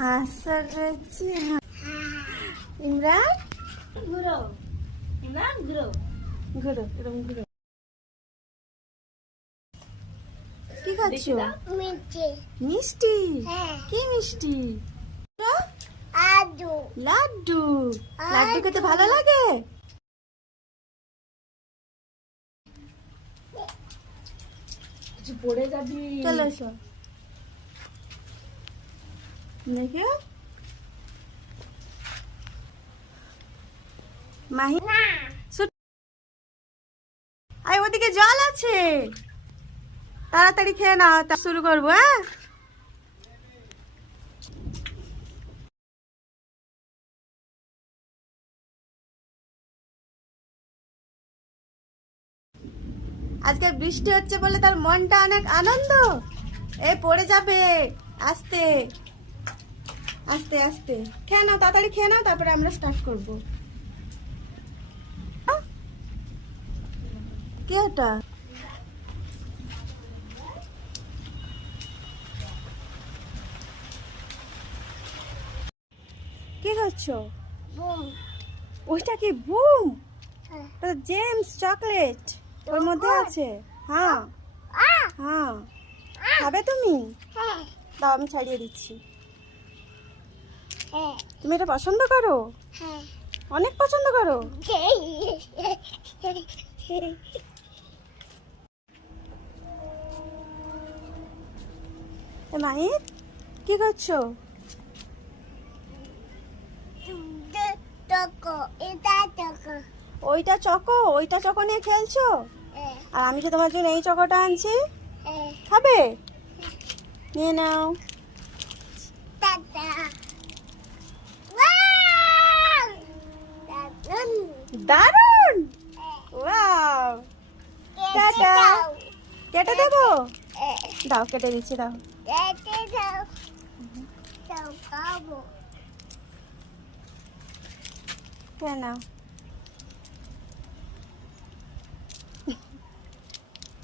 হাসা করছি। ইমরান ঘুরো, ইমরান ঘুরো, ঘুরো, এরকম ঘুরো। কি খাচ্ছ? মিষ্টি। মিষ্টি? হ্যাঁ। কি মিষ্টি? লাড্ডু। লাড্ডু। লাড্ডু খেতে ভালো লাগে? পড়ে যাবি। চলো এসো দেখে। মাহি আয়, ওদিকে জল আছে, তাড়াতাড়ি খেয়ে নাও, তা শুরু করবো। হ্যাঁ, আজকে বৃষ্টি হচ্ছে বলে তার মনটা অনেক আনন্দ। এই পড়ে যাবে, আস্তে আস্তে আস্তে খেয়ে নাও, তাড়াতাড়ি খেয়ে নাও, তারপরে আমরা স্টার্ট করবো। কি ওটা? কি করছো? বুম। ওইটা কি বুম? হ্যাঁ। তো জেমস চকলেট ওর মধ্যে আছে। হ্যাঁ হ্যাঁ, খাবে তুমি? হ্যাঁ। দাও, আমি ছাড়িয়ে দিচ্ছি। হ্যাঁ। তুমি এটা পছন্দ করো? হ্যাঁ। অনেক পছন্দ করো? মাহির কি করছো? চকো, এটা চকো। ওইটা চকো, ওইটা চকো নিয়ে খেলছো? আর আমি যে তোমার জন্য এই চকোটা আনছি, খাবে? নিয়ে নাও। টাটা। ওয়াও! দারুণ। দারুন! ওয়াও! টাটা। কেটে দেবো? দাও, কেটে দিচ্ছি, দাও। কেটে দাও। দাও, খাবো। খেয়ে নাও।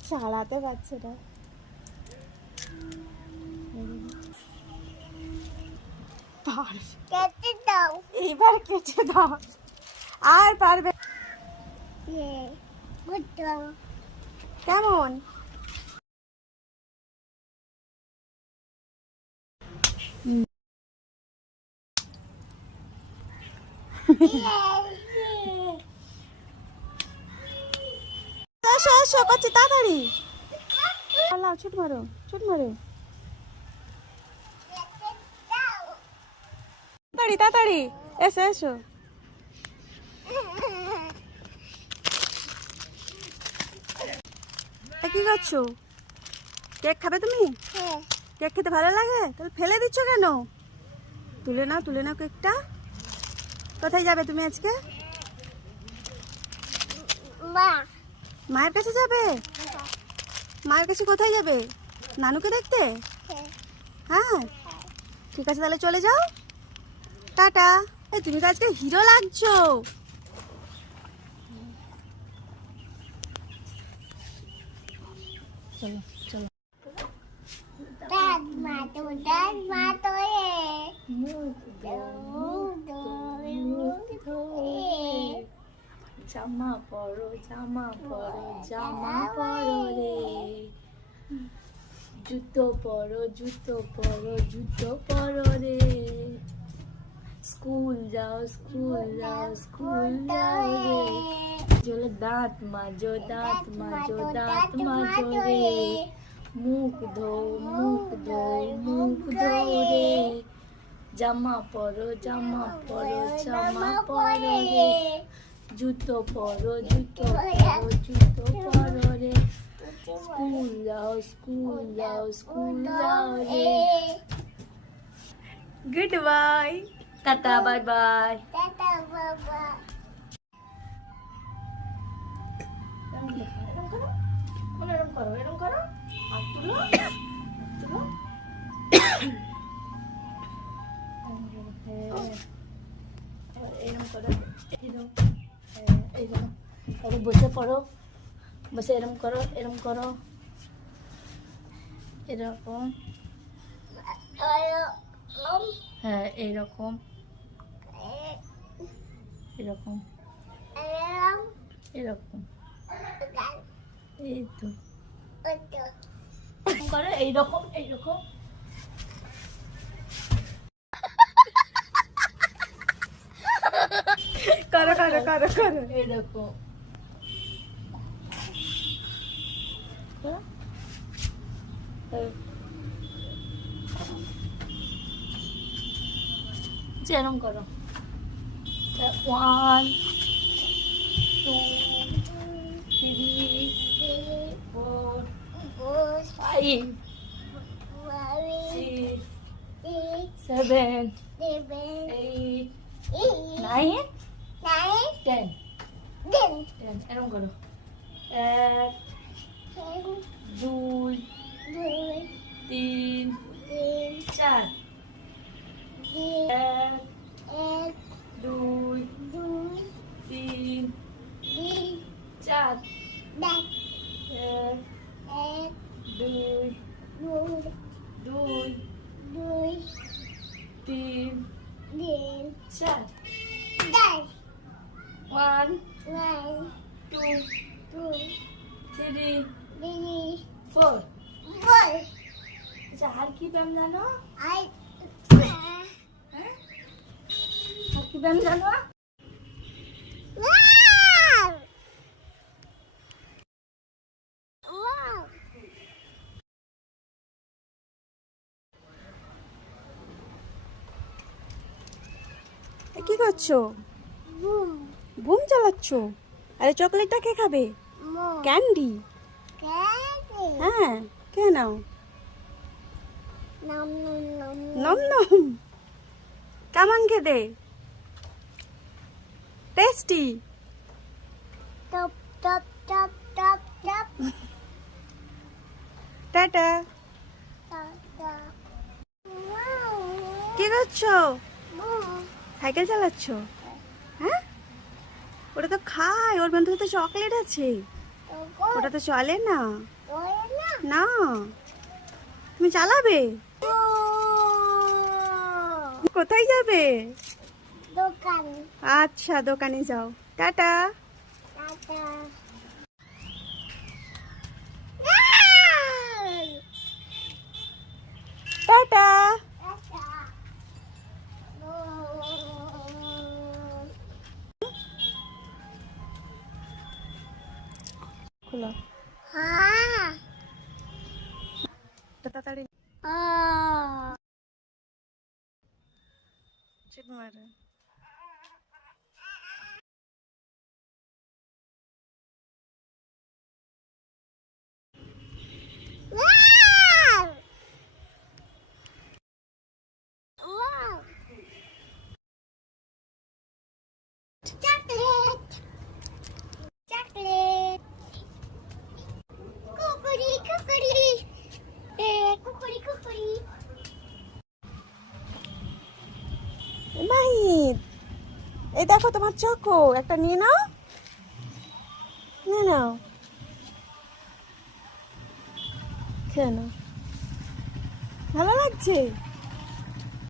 চালাতে পারছে না। কেটে দাও। এইবার কেটে দাও, আর পারবে? বুঝছো? কেমন? এসো এসো, করছি তাড়াতাড়ি। পালাও, ছুট মারো, ছুট মারো, তাড়াতাড়ি তাড়াতাড়ি, এসো এসো। কি করছো? কেক খাবে তুমি? কেক খেতে ভালো লাগে? তাহলে ফেলে দিচ্ছ কেন? তুলে নাও, তুলে নাও কেকটা। কোথায় যাবে তুমি আজকে? মা। মায়ের কাছে যাবে? মায়ের কাছে কোথায় যাবে? নানুকে দেখতে? হ্যাঁ, ঠিক আছে, তাহলে চলে যাও। টাটা। এই তুমি তো আজকে হিরো লাগছো। চলো চলো। জামা পরো, জামা পরো, জামা পরো রে। জুতো পরো, জুতো পরো, জুতো পরো রে। স্কুল যাও, স্কুল যাও, স্কুল যাও রে। চলো দাঁত মাজো, দাঁত মাজো, দাঁত মাজো রে। মুখ ধো, মুখ ধো, মুখ ধো রে। জামা পরো, জামা পরো, জামা পরো রে। জুতো পরো, জুতো পরো, জুতো পরো রে। স্কুল যাও, স্কুল যাও, স্কুল যাও রে। Good bye, tata, bye bye. Tata বাবা। এরকম করো, এরকম করো, হাত তুলো, তুলো। এরকম করো, এরকম বসে পড়ো, বসে এরকম করো, এরকম করো, এরকম। হ্যাঁ এইরকম এরকম এরকম এই তো করে এইরকম এইরকম করো করো করো করো এইরকম যেরকম করো 1 2 3 4 5 6 7 8 9 10 10 এরকম করো 1 2 3 4 1 2 3 4 1 2 2 3 4 1 2 3 4 আচ্ছা আর কি ব্যায়াম জানো হ্যাঁ আর কি ব্যায়াম জানো এ, কি করছো? বুম চালাচ্ছো? আরে চকলেটটা কে খাবে? ক্যান্ডি? হ্যাঁ, কে নাও? নম নম। কেমন খেতে? টেস্টি? টাটা। কি করছো? সাইকেল চালাচ্ছ? হ্যাঁ, ওটা তো খায়, ওর মধ্যে তো চকলেট আছে, ওটা তো চলে না। না, তুমি চালাবে? কোথায় যাবে? দোকান আচ্ছা, দোকানে যাও। টাটা। টাটা। খোলো তাড়াতাড়ি। চেপ মারো। Chocolate. Chocolate. Kukuri, kukuri. Kukuri, kukuri. Nahid, এই দেখো তোমার চকো, একটা নিয়ে নাও, নিয়ে নাও, খেয়ে নাও। ভালো লাগছে?